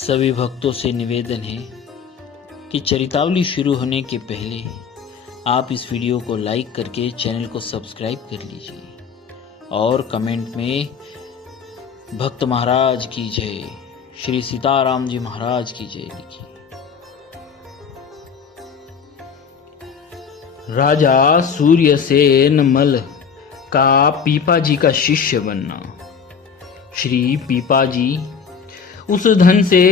सभी भक्तों से निवेदन है कि चरितावली शुरू होने के पहले आप इस वीडियो को लाइक करके चैनल को सब्सक्राइब कर लीजिए और कमेंट में भक्त महाराज की जय, श्री सीताराम जी महाराज की जय लिखिए। राजा सूर्यसेन मल का पीपा जी का शिष्य बनना। श्री पीपा जी उस धन से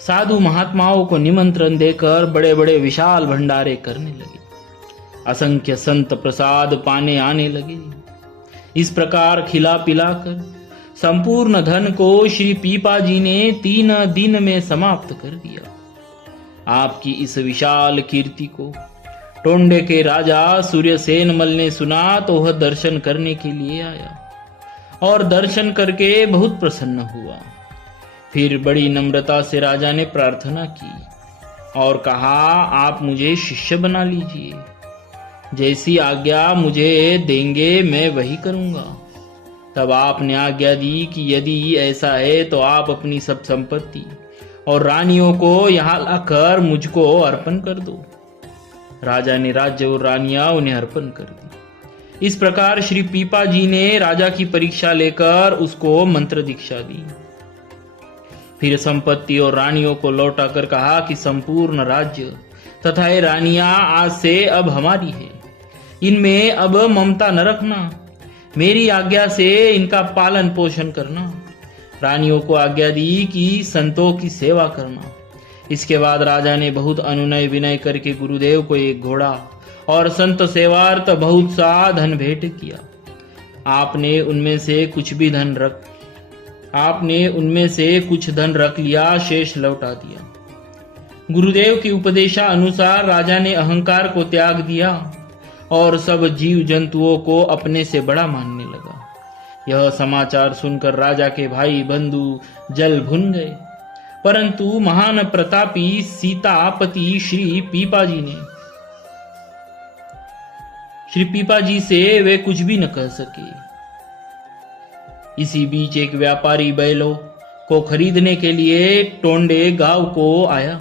साधु महात्माओं को निमंत्रण देकर बड़े बड़े विशाल भंडारे करने लगे। असंख्य संत प्रसाद पाने आने लगे। इस प्रकार खिला पिलाकर संपूर्ण धन को श्री पीपा जी ने 3 दिन में समाप्त कर दिया। आपकी इस विशाल कीर्ति को टोंडे के राजा सूर्यसेन मल ने सुना तो वह दर्शन करने के लिए आया और दर्शन करके बहुत प्रसन्न हुआ। फिर बड़ी नम्रता से राजा ने प्रार्थना की और कहा, आप मुझे शिष्य बना लीजिए, जैसी आज्ञा मुझे देंगे मैं वही करूंगा। तब आपने आज्ञा दी कि यदि ऐसा है तो आप अपनी सब संपत्ति और रानियों को यहाँ लाकर मुझको अर्पण कर दो। राजा ने राज्य और रानियां उन्हें अर्पण कर दी। इस प्रकार श्री पीपा जी ने राजा की परीक्षा लेकर उसको मंत्र दीक्षा दी। फिर संपत्ति और रानियों को लौटाकर कहा कि संपूर्ण राज्य तथा ये रानियां आज से अब हमारी है, इनमें अब ममता न रखना, मेरी आज्ञा से इनका पालन पोषण करना। रानियों को आज्ञा दी कि संतों की सेवा करना। इसके बाद राजा ने बहुत अनुनय विनय करके गुरुदेव को एक घोड़ा और संत सेवार्थ बहुत सा धन भेंट किया। आपने उनमें से कुछ धन रख लिया, शेष लौटा दिया। गुरुदेव की उपदेशा अनुसार राजा ने अहंकार को त्याग दिया और सब जीव जंतुओं को अपने से बड़ा मानने लगा। यह समाचार सुनकर राजा के भाई बंधु जल भुन गए, परंतु महान प्रतापी सीतापति श्री पीपा जी से वे कुछ भी न कह सके। इसी बीच एक व्यापारी बैलों को खरीदने के लिए टोंडे गांव को आया।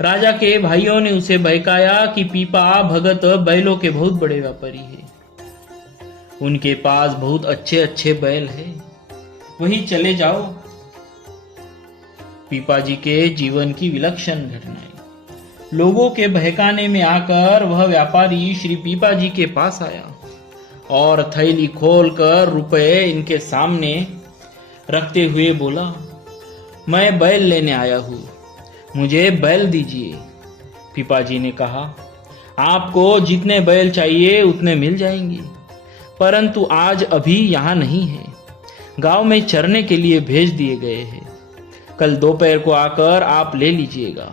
राजा के भाइयों ने उसे बहकाया कि पीपा भगत बैलों के बहुत बड़े व्यापारी हैं, उनके पास बहुत अच्छे अच्छे बैल हैं, वहीं चले जाओ। पीपा जी के जीवन की विलक्षण घटनाएं। लोगों के बहकाने में आकर वह व्यापारी श्री पीपा जी के पास आया और थैली खोलकर रुपए इनके सामने रखते हुए बोला, मैं बैल लेने आया हूं, मुझे बैल दीजिए। पीपा जी ने कहा, आपको जितने बैल चाहिए उतने मिल जाएंगे, परंतु आज अभी यहाँ नहीं है, गांव में चरने के लिए भेज दिए गए हैं, कल दोपहर को आकर आप ले लीजिएगा।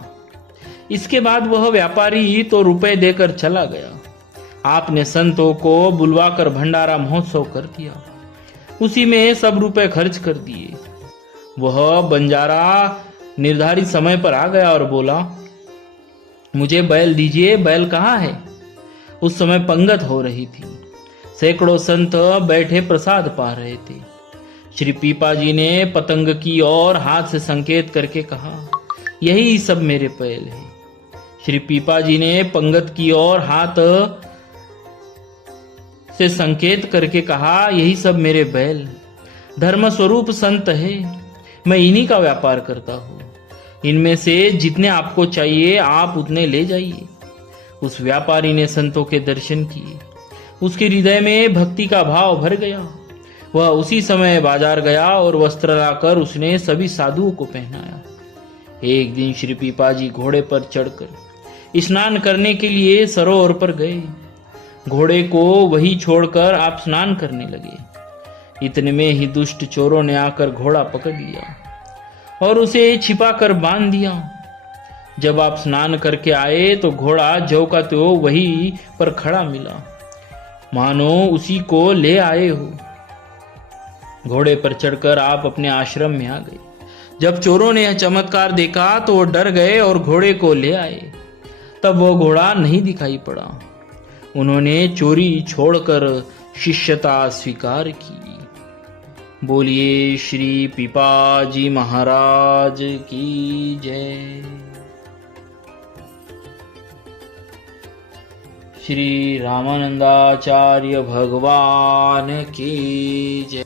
इसके बाद वह व्यापारी तो रुपए देकर चला गया। आपने संतों को बुलवाकर भंडारा महोत्सव कर दिया, उसी में सब रुपए खर्च कर दिए। वह बंजारा निर्धारित समय पर आ गया और बोला, मुझे बैल दीजिए, बैल कहाँ है? उस समय पंगत हो रही थी, सैकड़ों संत बैठे प्रसाद पा रहे थे। श्री पीपा जी ने पतंग की ओर हाथ से संकेत करके कहा, यही सब मेरे बैल है। श्री पीपा जी ने पंगत की ओर हाथ से संकेत करके कहा, यही सब मेरे बैल धर्म स्वरूप संत है, मैं इन्हीं का व्यापार करता हूँ, इनमें से जितने आपको चाहिए आप उतने ले जाइए। उस व्यापारी ने संतों के दर्शन किए, उसके हृदय में भक्ति का भाव भर गया। वह उसी समय बाजार गया और वस्त्र लाकर उसने सभी साधुओं को पहनाया। एक दिन श्री पीपा जी घोड़े पर चढ़कर स्नान करने के लिए सरोवर पर गए। घोड़े को वही छोड़कर आप स्नान करने लगे। इतने में ही दुष्ट चोरों ने आकर घोड़ा पकड़ लिया और उसे छिपा कर बांध दिया। जब आप स्नान करके आए तो घोड़ा ज्यों का त्यों वहीं पर खड़ा मिला, मानो उसी को ले आए हो। घोड़े पर चढ़कर आप अपने आश्रम में आ गए। जब चोरों ने यह चमत्कार देखा तो वो डर गए और घोड़े को ले आए। तब वो घोड़ा नहीं दिखाई पड़ा। उन्होंने चोरी छोड़कर शिष्यता स्वीकार की। बोलिए श्री पीपाजी महाराज की जय। श्री रामानंदाचार्य भगवान की जय।